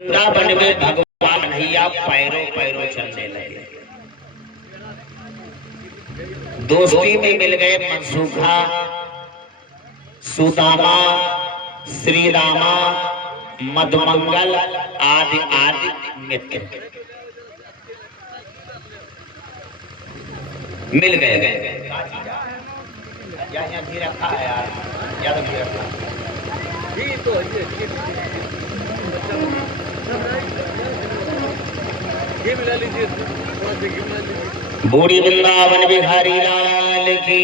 वृंदावन में भगवान कन्हैया पैरों पैरों चलने लगे। दोस्ती में मिल गए मनसूखा, सुदामा, श्री रामा, मधुमंगल आदि आदि मित्र मिल गए। यहाँ भी रखा है यार, ज्यादा भी रखा बूढ़ी वृंदावन बिहारी लाल की।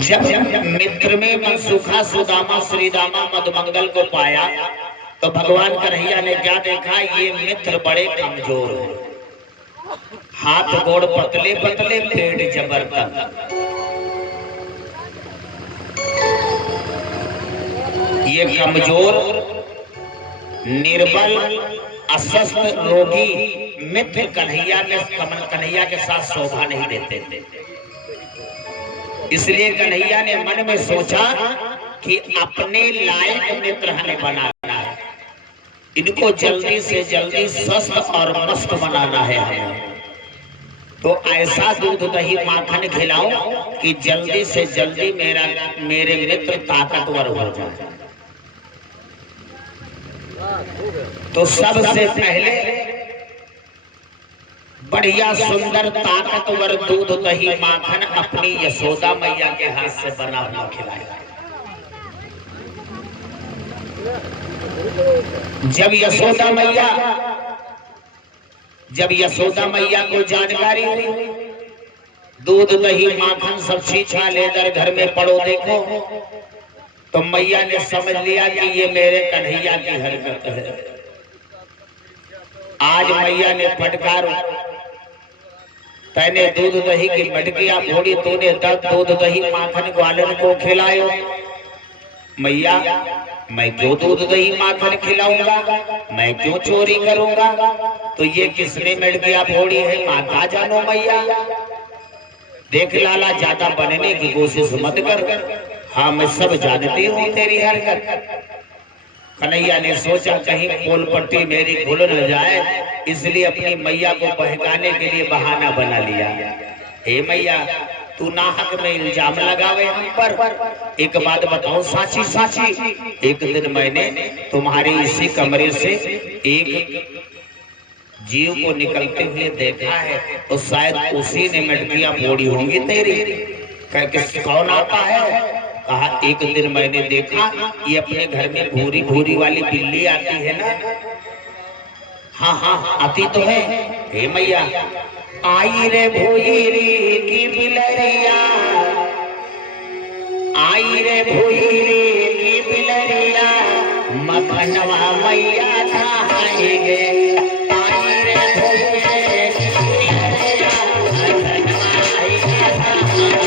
जब मित्र में मनसूखा, सुदामा, श्रीदामा, मधुमंगल को पाया तो भगवान कन्हैया ने क्या देखा, ये मित्र बड़े कमजोर हैं, हाथ गोड़ पतले पतले, पेट जबरदस्त। ये कमजोर, निर्बल, अस्वस्थ, रोगी मित्र कन्हैया के साथ शोभा नहीं देते थे। इसलिए कन्हैया ने मन में सोचा कि अपने लायक मित्र हमें बनाना है, इनको जल्दी से जल्दी स्वस्थ और मस्त बनाना है हमें। तो ऐसा दूध दही माखन खिलाओ कि जल्दी से जल्दी मेरे मित्र ताकतवर हो जाए। तो सबसे पहले बढ़िया सुंदर ताकतवर दूध दही माखन अपनी यशोदा मैया के हाथ से बना हुआ खिलाया। जब यशोदा मैया को जानकारी हुई, दूध दही माखन सब छीछा लेकर घर में पड़ो देखो, तो मैया ने समझ लिया कि ये मेरे कन्हैया की हरकत है। आज मैया ने फटकार, तैने दूध दही की मटकियां फोड़ी, तूने तब दूध दही माखन ग्वालन को खिलायो। मैया, मैं क्यों दूध दही माखन खिलाऊंगा, मैं क्यों चोरी करूंगा, तो ये किसने मटकियां फोड़ी है, माता जानो मैया। देख लाला, ज्यादा बनने की कोशिश मत कर, हाँ मैं सब जानती हूँ तेरी हरकत। कन्हैया ने सोचा कहीं पोल पट्टी मेरी खुल न जाए, इसलिए अपनी मैया को बहकाने के लिए बहाना बना लिया। हे मैया, तू नाहक में इल्जाम लगावे हम पर। एक बात बताओ साची साची, एक दिन मैंने तुम्हारे इसी कमरे से एक जीव को निकलते हुए देखा है, तो शायद उसी ने मटकियां फोड़ी होंगी तेरी। कौन आता है? कहा, एक दिन मैंने देखा, ये अपने घर में भूरी भूरी वाली बिल्ली आती है ना। हाँ हाँ आती तो है। हे मैया, आई रे भूरी की बिलरिया, आई रे भूरी की बिलरिया, मखनवा मैया खाएंगे। आई रे भूरी की बिलरिया, मखनवा मैया खाएंगे।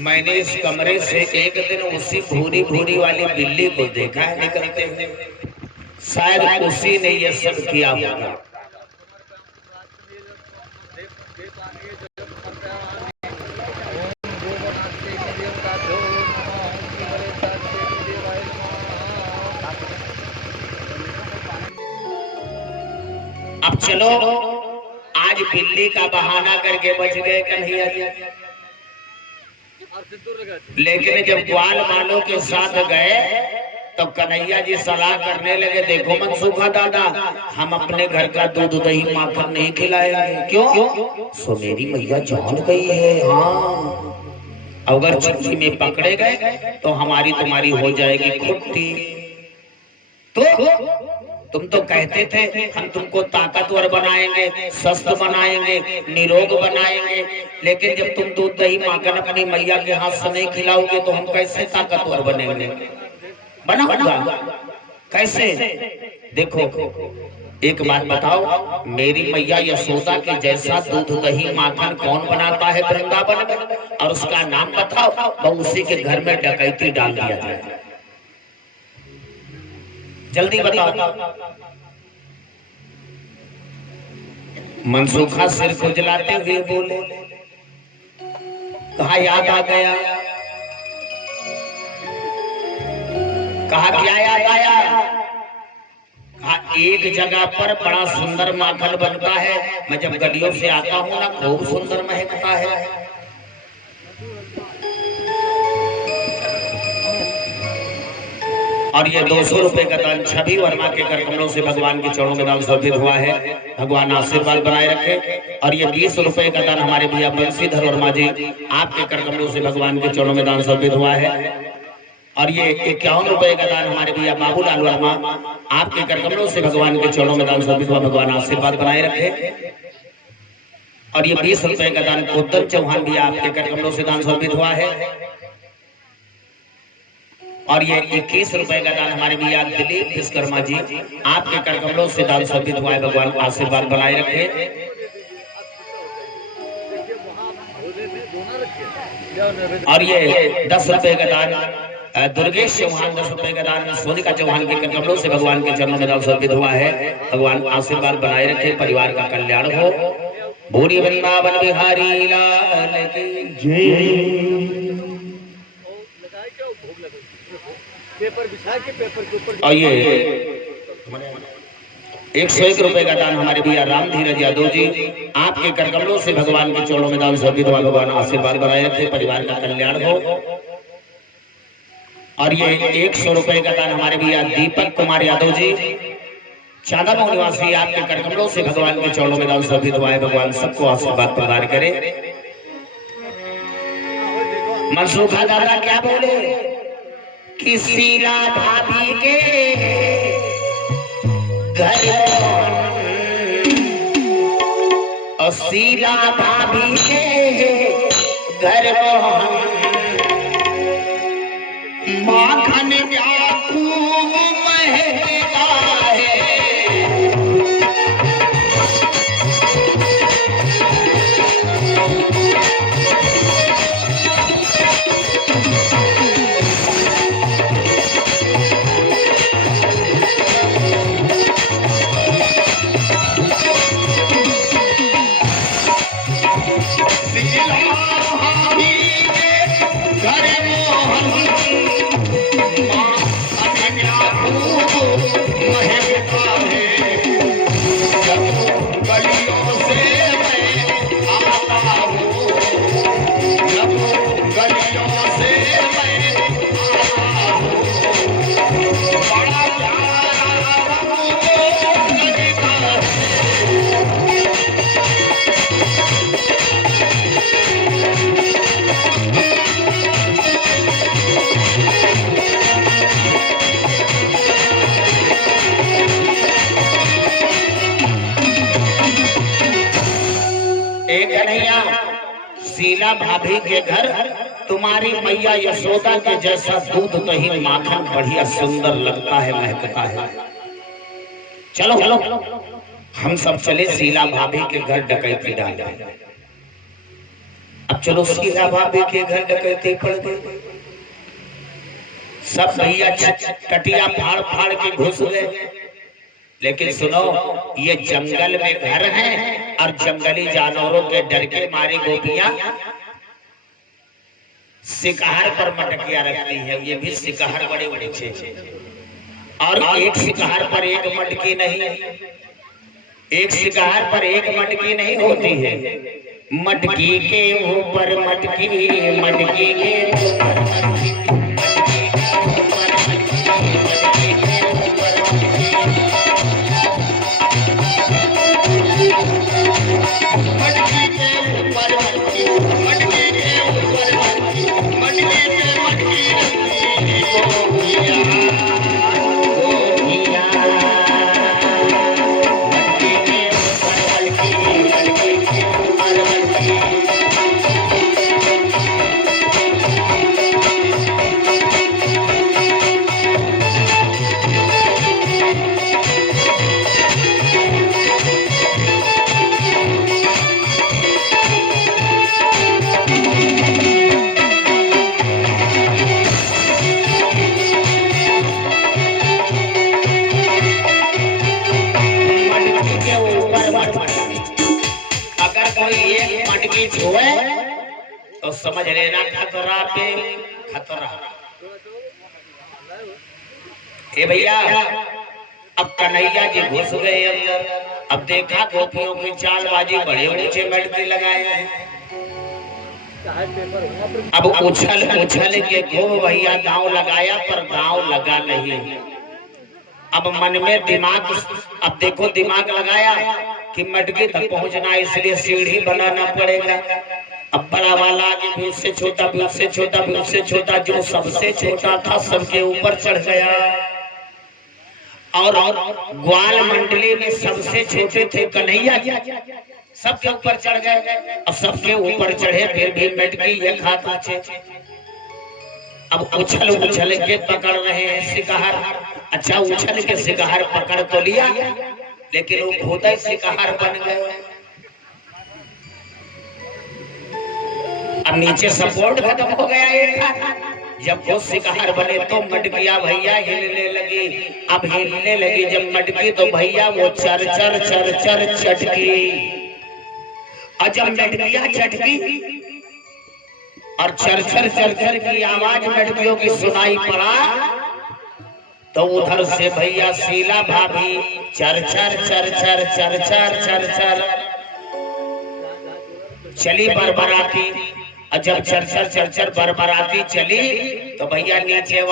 मैंने इस कमरे से एक दिन उसी भूरी भूरी वाली बिल्ली को देखा है निकलते हुए, शायद उसी ने ये सब किया होगा। अब चलो, आज बिल्ली का बहाना करके बच गए कन्हैया जी, लेकिन जब ग्वाल वालों के साथ गए तो कन्हैया जी सलाह करने लगे, देखो मनसूखा दादा, हम अपने घर का दूध दही माखन नहीं खिलाएंगे। क्यों? सो मेरी मैया जान गई है। हाँ, अगर चुट्टी में पकड़े गए तो हमारी तुम्हारी हो जाएगी खुट्टी। तो तुम तो कहते थे हम तुमको ताकतवर बनाएंगे, स्वस्थ बनाएंगे, निरोग बनाएंगे, लेकिन जब तुम दूध दही माखन अपनी मैया के हाथ से नहीं खिलाओगे तो हम कैसे ताकतवर बनेंगे? बनाऊंगा कैसे? देखो एक बात बताओ, मेरी मैया यशोदा के जैसा दूध दही माखन कौन बनाता है वृंदावन में? और उसका नाम बताओ, वो उसी के घर में डकैती डाल दिया जाए। जल्दी बताओ। मनसूखा सिर खुजलाते हुए बोले, कहा याद आ गया? कहा क्या याद आया? कहा एक जगह पर बड़ा सुंदर माखन बनता है, मैं जब गलियों से आता हूँ ना खूब सुंदर महकता है। और ये 200 रुपए का दान छवि वर्मा के कर कमलों से भगवान के चरणों में दान समर्पित हुआ है। भगवान आशीर्वाद बनाए रखे। और ये 20 रुपए का दान हमारे भैया बंशीधर वर्मा जी आपके कर कमलों से भगवान के चरणों में दान समर्पित हुआ है। और ये 51 रुपए का दान हमारे भैया बाबूलाल वर्मा आपके कर कमलों से भगवान के चरणों में दान समर्पित हुआ। भगवान आशीर्वाद बनाए रखे। और ये 20 रुपए का दान कुद्दन चौहान भी आपके कर कमलों से दान समर्पित हुआ है। और ये 21 रुपए का दान हमारे भैया दिलीप विश्वकर्मा जी आपके कर कमलों से दान समर्पित हुआ है। भगवान आशीर्वाद बनाए रखे। और ये 10 रुपए का दान दुर्गेश चौहान, 10 रुपए का दान सोनिका चौहान के कर कमलों से भगवान के चरणों में दान समर्पित हुआ है। भगवान आशीर्वाद बनाए रखे, परिवार का कल्याण हो। भूरी वृंदावन बिहारी लाल की जय। पेपर बिछा के पेपर के ऊपर। और ये 101 रुपए का दान हमारे भैया राम धीरज यादव जी आपके कर कमलों से भगवान के चरणों में दान समर्पित हुआ। भगवान आशीर्वाद बनाए रखे, परिवार का कल्याण हो। और ये 100 रुपए का दान हमारे भैया दीपक कुमार यादव जी चांदागांव निवासी आपके कर कमलों से भगवान के चरणों में दान समर्पित हुआ है। भगवान सबको आशीर्वाद प्रदान करे। मनसूखा दादा क्या बोले कि शीला भाभी के घर और शीला भाभी के घर माखन क्या खूब महंगा है। शीला भाभी के घर तुम्हारी मैया यशोदा के जैसा दूध दही माखन बढ़िया सुंदर लगता है, महकता है। चलो चलो हम सब चले शीला भाभी के घर डकैती डाले। अब चलो सीधा भाभी के घर डकैती पड़ गई। सब भैया कटिया फाड़ फाड़ के घुस गए। लेकिन सुनो, ये जंगल में घर है और जंगली जानवरों के डर के मारे गोपियां शिकार पर मटकियां रखती है। ये भी शिकार बड़े बड़े थे और एक शिकार पर एक मटकी नहीं, एक शिकार पर एक मटकी नहीं होती है। मटकी के ऊपर मटकी, मटकी के ऊपर मटकी। तो समझ लेना खतरा पे खतरा। हे भैया, अब कन्हैया जी घुस गए अंदर। अब देखा गोपियों की चालबाजी, बड़े ऊंचे मटके लगाए हैं। अब उछल उछल के खूब भैया दांव लगाया, पर दांव लगा नहीं। अब मन में दिमाग, अब देखो दिमाग लगाया कि मटके तक पहुंचना, इसलिए सीढ़ी बनाना पड़ेगा। अब बड़ा वाला आगे भी उससे छोटा, भी उससे छोटा, भी उससे छोटा, जो सबसे छोटा था सबके ऊपर चढ़ गया। और ग्वाल मंडली में सबसे छोटे थे कन्हैया, सबके ऊपर चढ़ गए। अब सबके ऊपर चढ़े, फिर भी मटकी एक हाथ नीचे। अब उछल उछल के पकड़ रहे हैं शिकार। अच्छा, उछल के शिकार पकड़ तो लिया, लेकिन वो खुद ही शिकार बन गए। अब नीचे सपोर्ट खत्म हो गया एक हाथ। जब खुद शिकार बने तो मटकिया भैया हिलने लगी। अब हिलने लगी जब मटकी, तो भैया वो चर चर चर चर चटकी। और जब मटकिया चटकी और चर चर चर चर की आवाज मटकियों की सुनाई पड़ा, तो उधर से भैया शीला भाभी चर चर चर चर चर चर चर चर चली बरबराती। और जब चर चर चर चर बरबराती चली, तो भैया नीचे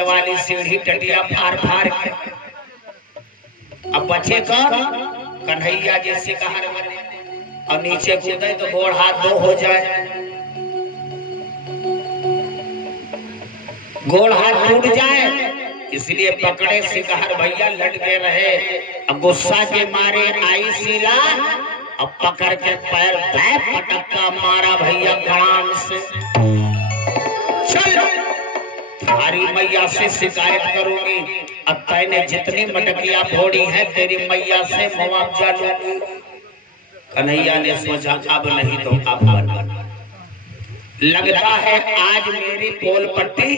वाली सीढ़ी टटिया फाड़ फाड़ के। अब बचे कौन? कन्हैया जी शिकार बने। और नीचे कूदे तो गोड़ हाथ दो हो जाए, गोड़ हाथ टूट जाए, इसलिए पकड़े शिकार भैया लटके रहे। अब गुस्सा के मारे आई शीला, अब पकड़ के पैर पटक्का मारा भैया कान से। चल, तुम्हारी मैया से शिकायत करूंगी। अब तैने जितनी मटकियां फोड़ी है तेरी मैया से मुआवजा लूंगी। कन्हैया ने सोचा अब नहीं तो अब बना। लगता है आज मेरी पोल पट्टी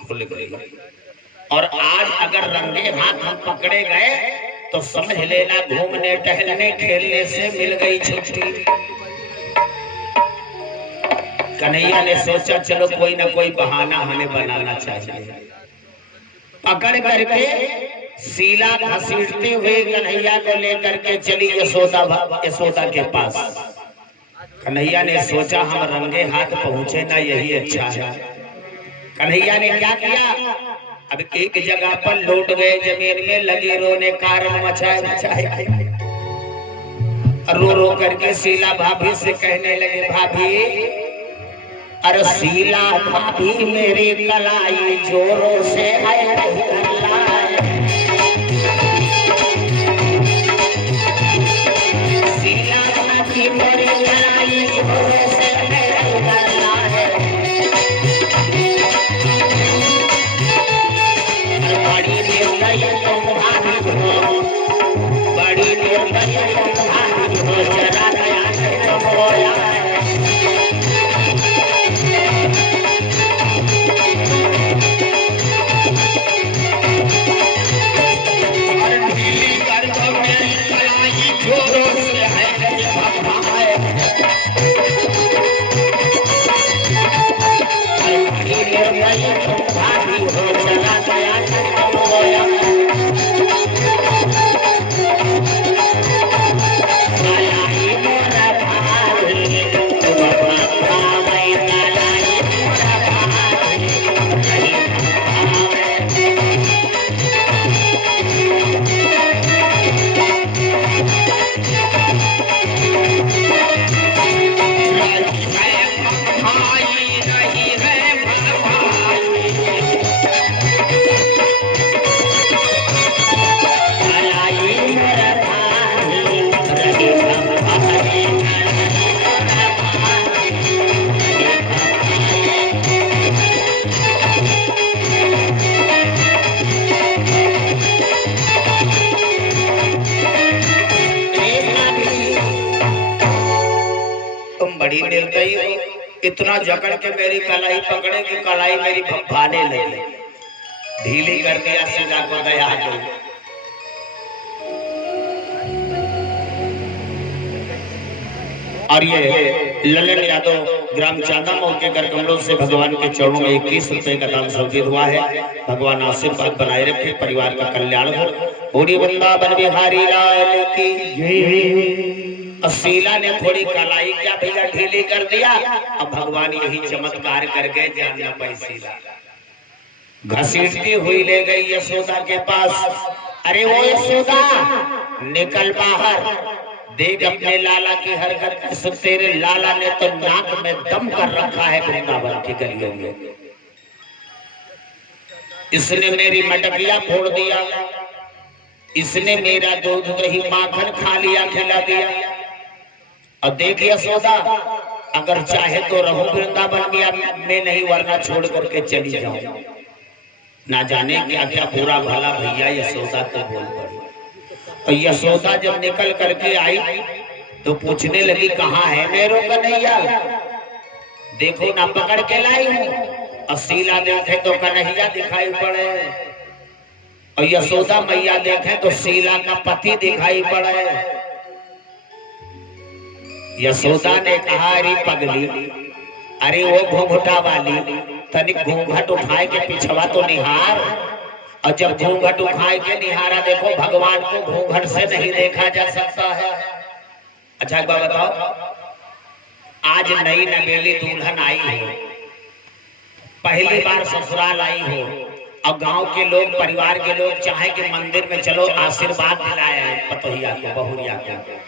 खुल गई, और आज अगर रंगे हाथ हम पकड़े गए तो समझ लेना घूमने टहलने खेलने से मिल गई छुट्टी। कन्हैया ने सोचा चलो कोई ना कोई बहाना हमें बनाना चाहिए। पकड़ करके शीला घसीटते हुए कन्हैया को लेकर के चली यशोदा के पास। कन्हैया ने सोचा हम रंगे हाथ पहुंचे ना, यही अच्छा है। कन्हैया ने क्या किया, अब एक जगह पर लौट गए, जमीन में लगे रोने, कारण मचाए। रो रो करके शीला भाभी से कहने लगे, भाभी, अरे शीला भाभी मेरी कलाई जोरों से है अल्लाह। शीला भाभी मेरी कलाई जोरों से है अल्लाह। बड़ी निर्दय तुम भाभी हो, बड़ी निर्दय तुम भाभी हो, जरा दया से तुम बोला। बड़ी निर्दयी हो, इतना जकड़ के मेरी कलाई पकड़े कि कलाई मेरी भभाने लगी, ढीली कर दिया, सीधा को दया आ गई। और ये ललन यादव ग्राम चांदा मोड़ के कर कमलों से भगवान के चरणों में 21 रुपए का दान समर्पित हुआ है। भगवान आशीर्वाद बनाए रखे, परिवार का कल्याण हो। पूरी वृंदावन बिहारी लाल की जय। शीला ने थोड़ी कलाई क्या भैया ढीली कर दिया, अब भगवान यही चमत्कार कर गए, जानना पाई शीला घसीटती हुई ले गई यशोदा के पास। अरे वो यशोदा निकल बाहर, देख अपने लाला की हरकत, तेरे लाला ने तो नाक में दम कर रखा है वृंदावन की गलियों में। इसने मेरी मटकिया फोड़ दिया, इसने मेरा दूध दही माखन खा लिया, खिला दिया। और देख यशोदा, अगर चाहे तो रहूं वृंदावन में नहीं, वरना छोड़ करके चली जाऊं। ना जाने क्या क्या बुरा भला भैया यशोदा को बोल पड़ी। तो यशोदा जब निकल करके आई तो पूछने लगी, कहाँ है मेरो कन्हैया? देखो ना पकड़ के लाई हूँ। और शीला देखे तो कन्हैया दिखाई पड़े, और यशोदा मैया देखे तो शीला का पति दिखाई पड़े। यशोदा ने कहा, अरे पगली, अरे वो घूंघटा वाली, तनिक घूंघट उठाए के पिछवा तो निहार। और जब घूंघट उठाए के निहारा, देखो भगवान को घूंघट से नहीं देखा जा सकता है। अच्छा एक बात बताओ, आज नई नवेली दुल्हन आई हो, पहली बार ससुराल आई हो, और गांव के लोग, परिवार के लोग चाहे कि मंदिर में चलो आशीर्वाद दिलाए पतोहिया को, बहुरिया को।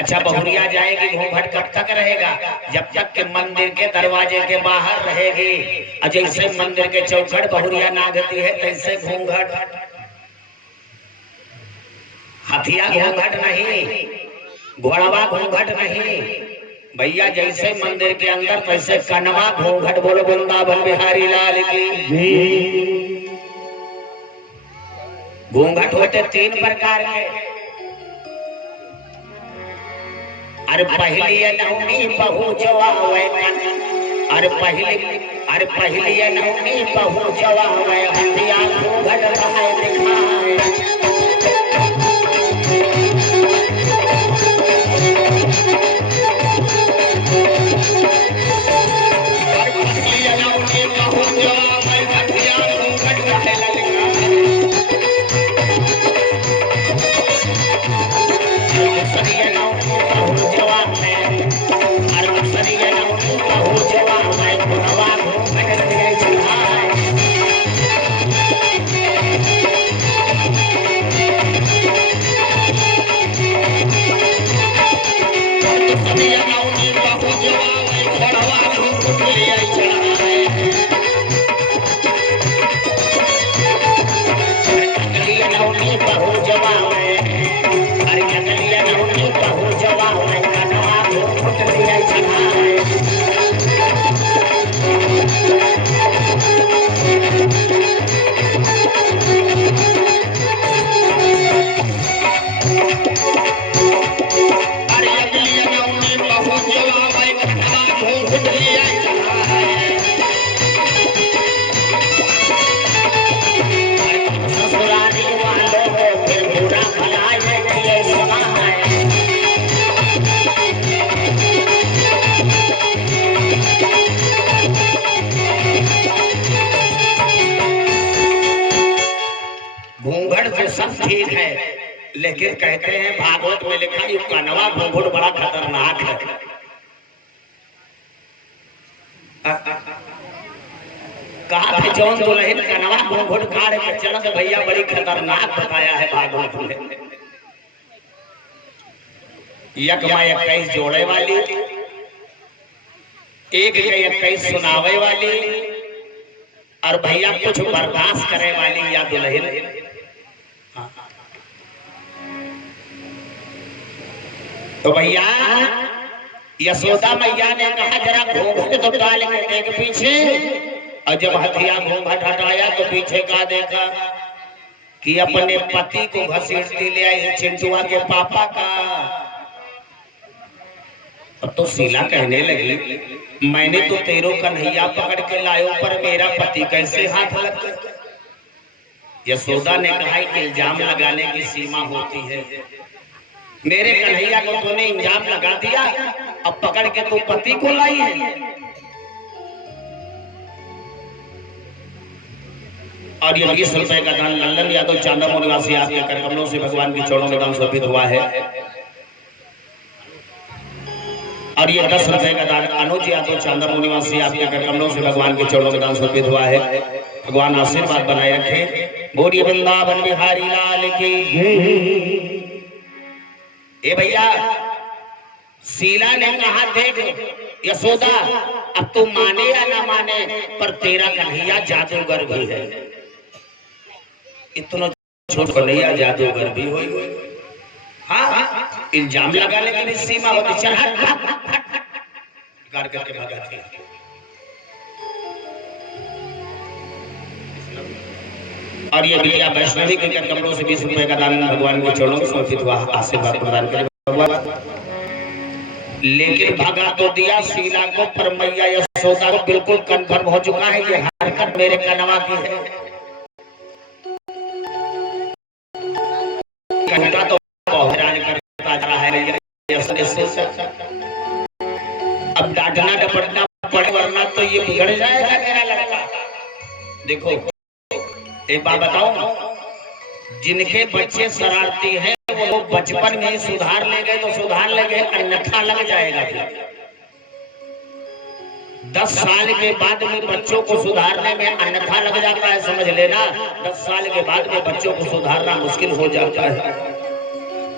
अच्छा बहुरिया जाएगी, घूंघट कब तक रहेगा? जब तक के मंदिर के दरवाजे के बाहर रहेगी। और जैसे मंदिर के चौखट बहुरिया नागती है, तैसे घूंघट। हथिया घूंघट नहीं, घोड़वा घूंघट नहीं भैया, जैसे मंदिर के अंदर तैसे कनवा घूंघट। बोलो वृंदावन बिहारी लाल की। घूंघट होते 3 प्रकार के। अरे पहली नवमी बहू जवावे, अरे पहली नवमी बहू जवावे, हथिया घूंघट रहे दिखाए। ठीक है, लेकिन कहते हैं भागवत में लिखा है कनवा घूंघट बड़ा खतरनाक है। कहा थे जौन दुल्हन कनवा घूंघट काढ़ के चलत भैया, बड़ी खतरनाक बताया है भागवत में। यकमा 21 जोड़े वाली, एक के 21 सुनावे वाली, और भैया कुछ बर्दाश्त करे वाली या दुल्हन। तो भैया यशोदा मैया ने कहा, जरा घूंघट तो डाल के देख पीछे। और जब हथिया घूंघट हटाया तो पीछे का देखा कि अपने पति को घसीटती ले आई चिंटुआ के पापा का। अब तो शीला कहने लगी, मैंने तो तेरो कन्हैया पकड़ के लायो, पर मेरा पति कैसे हाथ लग गया। यशोदा ने कहा, इल्जाम लगाने की सीमा होती है। मेरे कन्हैया को तूने इल्जाम लगा दिया, अब पकड़ के तू पति को लाई है। और ये 20 रुपए का दान लल्लन यादव चांदामो निवासी आपके कर कमलों से भगवान के चरणों में दान समर्पित हुआ है। और ये 10 रुपए का दान अनुज यादव चांदामो निवासी आपके कर कमलों से भगवान के चरणों में दान समर्पित हुआ है। भगवान आशीर्वाद बनाए रखे। बोलिए वृंदावन बिहारी लाल की। ए भैया, शीला ने कहा, देख यशोदा, अब तू माने या ना माने, पर तेरा कन्हैया जादूगर भी है। इतना छोट कन्हैया जादूगर भी हो। हाँ, इल्जाम लगाने की सीमा होती। चल हट हट हट कार करके भागा थी। और ये बिटिया वैष्णवी के कर कमलों से 20 रुपए का दान भगवान के चरणों में समर्पित हुआ। आशीर्वाद प्रदान करें भगवान। लेकिन भागा तो दिया शीला को, पर मैया यशोदा को बिल्कुल कंफर्म हो चुका है ये हरकत मेरे कन्हवा की है। कन्हवा तो हैरान करता जा रहा है। अब डांटना डपटना पड़े, वरना तो ये बिगड़ जाएगा मेरा लड़का। देखो एक बात बताओ, जिनके बच्चे शरारती हैं वो लोग बचपन में ही सुधार ले गए तो सुधार ले गए, अन्यथा लग जाएगा। 10 साल के बाद में बच्चों को सुधारने में अन्यथा लग जाता है, समझ लेना। 10 साल के बाद में बच्चों को सुधारना मुश्किल हो जाता है।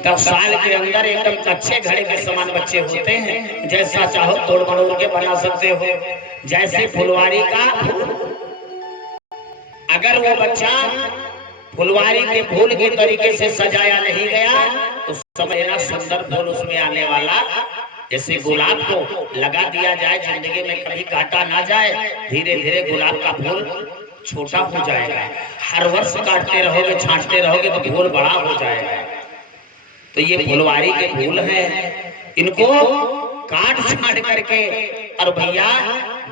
10 साल के अंदर एकदम कच्चे घड़े के समान बच्चे होते हैं, जैसा चाहो तोड़ मरोड़ के बना सकते हो। जैसे फुलवारी का, अगर वो बच्चा फुलवारी के फूल के तरीके से सजाया नहीं गया तो समझना सुंदर फूल उसमें आने वाला। जैसे गुलाब को लगा दिया जाए, जिंदगी में कभी काटा ना जाए, धीरे धीरे गुलाब का फूल छोटा हो जाएगा। हर वर्ष काटते रहोगे, छांटते रहोगे तो फूल बड़ा हो जाएगा। तो ये फुलवारी के फूल हैं, इनको काट छाट करके और भैया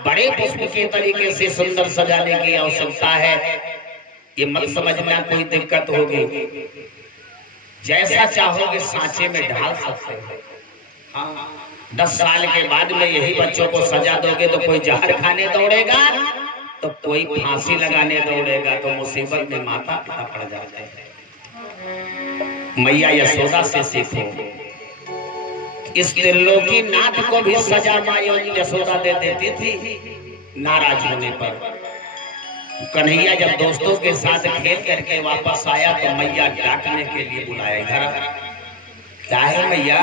बड़े पुष्प के तरीके से सुंदर सजाने की आवश्यकता है। ये मत समझना कोई दिक्कत होगी, जैसा चाहोगे सांचे में ढाल सकते हो। हाँ, 10 साल के बाद में यही बच्चों को सजा दोगे तो कोई जहर खाने दौड़ेगा, तो कोई फांसी लगाने दौड़ेगा, तो मुसीबत में माता पिता पड़ जाते हैं। मैया यशोदा से सीखो। इस त्रिलोकी नाथ को भी सजा माया यशोदा दे देती थी नाराज होने पर। कन्हैया जब दोस्तों के साथ खेल करके वापस आया तो मैया डांटने के लिए बुलाया। इधर क्या है मैया?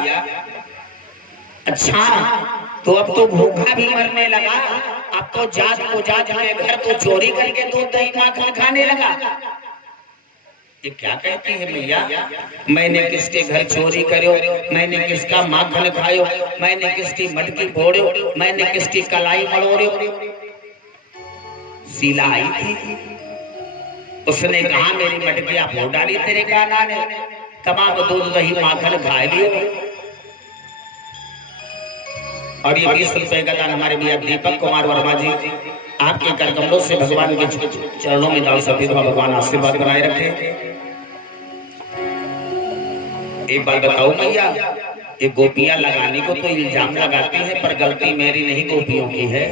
अच्छा, तो अब तो भूखा भी मरने लगा, अब तो जात को जात के घर तो चोरी करके दूध दही माखन खाने लगा। ये क्या कहती है मैया? मैंने किसके घर चोरी करो, मैंने किसका माखन खायो, मैंने किसकी मटकी फोड़ो, मैंने किसकी कलाई मड़ोड़ो। शीला आई थी, उसने कहा मेरी मटकियां फोड़ डाली तेरे काना ने, तमाम दूध दही माखन खा लियो। और ये 20 रुपए का दान हमारे भैया दीपक कुमार वर्मा जी आपके कर कमलों से भगवान के चरणों में दान समर्पित हुआ। भगवान आशीर्वाद बनाए रखे। एक बात बताओ मैया, ये गोपियां लगाने को तो इल्जाम लगाती है, पर गलती मेरी नहीं गोपियों की है।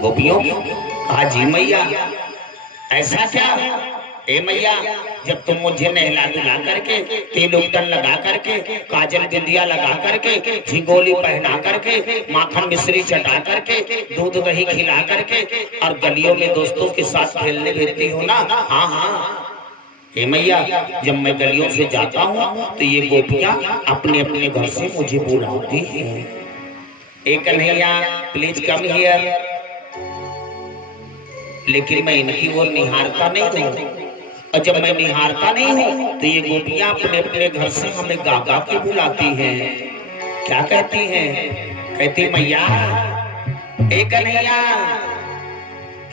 गोपियों की? कहा जी मैया, ऐसा क्या? ए मैया, जब तुम मुझे नहला धुला करके, तेल उबटन लगा करके, काजल बिंदिया लगा करके, झिंगोली पहना करके, माखन मिश्री चटा करके, दूध दही खिला करके और गलियों में दोस्तों के साथ खेलने भेजती हो ना? हाँ हाँ। हे मैया, जब मैं गलियों से जाता हूँ तो ये गोपियां अपने अपने घर से मुझे बुलाती हैं। ए कन्हैया, प्लीज कम हियर। लेकिन मैं इनकी ओर निहारता नहीं हूँ, और जब मैं निहारता नहीं हूँ तो ये गोपियां अपने अपने घर से हमें गागा के बुलाती हैं। क्या कहती हैं? कहती मैया, ए कन्हैया,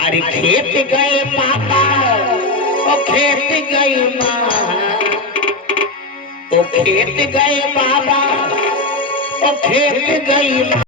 अरे खेत गए पापा, ओ खेत गई माँ, ओ खेत गए बाबा, तो खेत गई